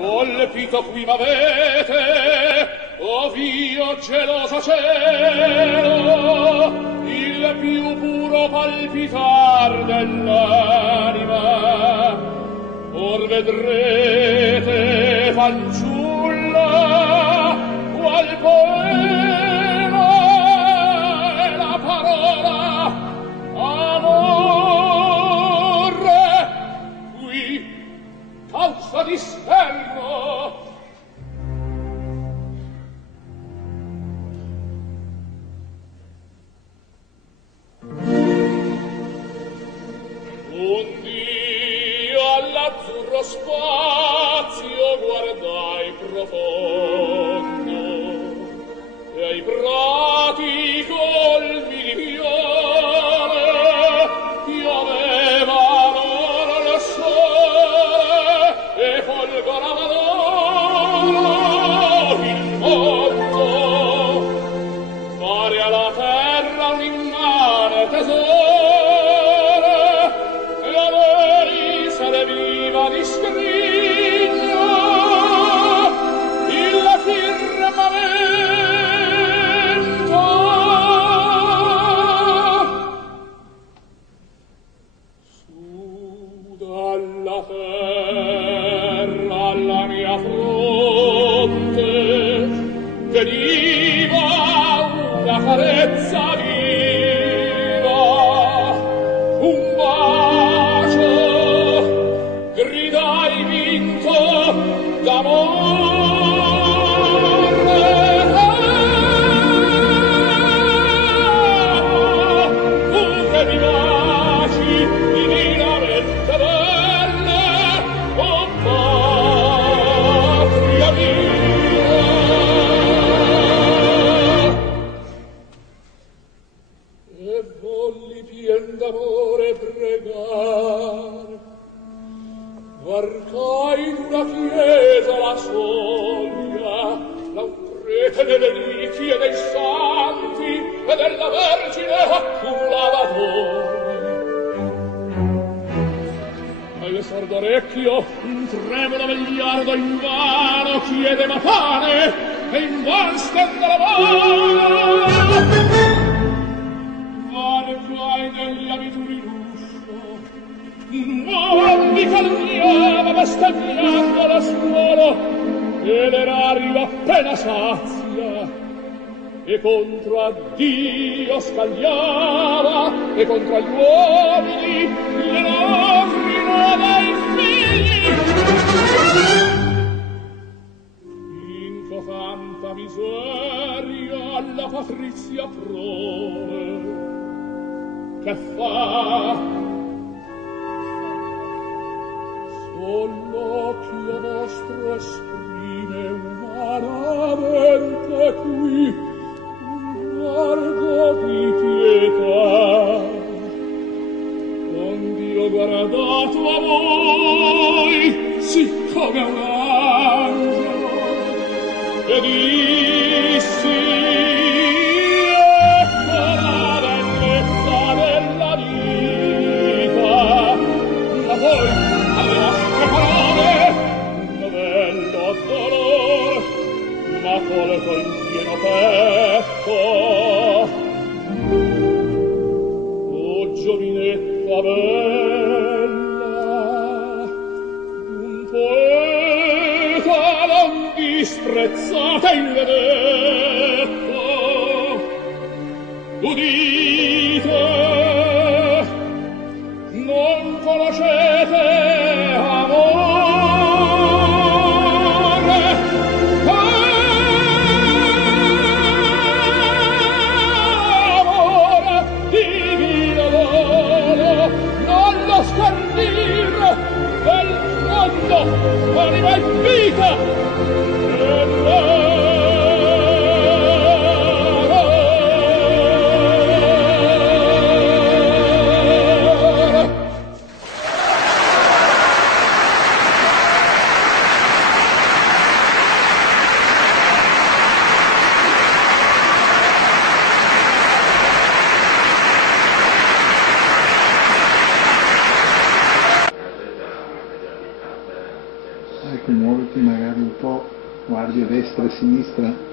colpito qui m'avete, o vio geloso cielo, il più puro palpitar dell'anima. Or vedrete, fanciulla, qual poema è la parola amore, qui causa disperno. Un Dio all'azzurro spazio guardai profondo, e ai prati colmi di viole piovevano le sole e folgoravano il mondo. Fare alla terra un immane tesoro, e lei serviva di scrigno il firmamento. Su dalla terra alla mia fronte veniva una carezza viva, un bacio, gridai vinto d'amore. Tu che mi baci divinamente belle, oh patria mia. E volli pien d'amore pregar, varcai in una chiesa la soglia, la un prete delle reliquie dei santi e della Vergine accumulava doni. Al sordo orecchio un tremulo vegliardo invano chiedeva pane e invan stende la mano. Varcai negli abituri l'uscio, un uomo mi calunniava bestemmiando la suolo, e l'erario appena sazia, e contro a Dio scagliava, e contro agli uomini le lacrime dei figli. In cofanta miseria alla patrizia prove, che fa? L'occhio vostro esprime umanamente qui un guardo di pietà. Ond'io guardato a voi, siccome un angelo, e dissi: ecco la bellezza della vita. Ma voi alle vostre parole un novello dolor m'ha colto in pieno petto. O giovinetta bella, d'un poeta non disprezzate il vedetto, udite, non conoscete amore, amore divino dono, non lo scardire del mondo, anima e vita, e muoviti magari un po', guardi a destra e a sinistra.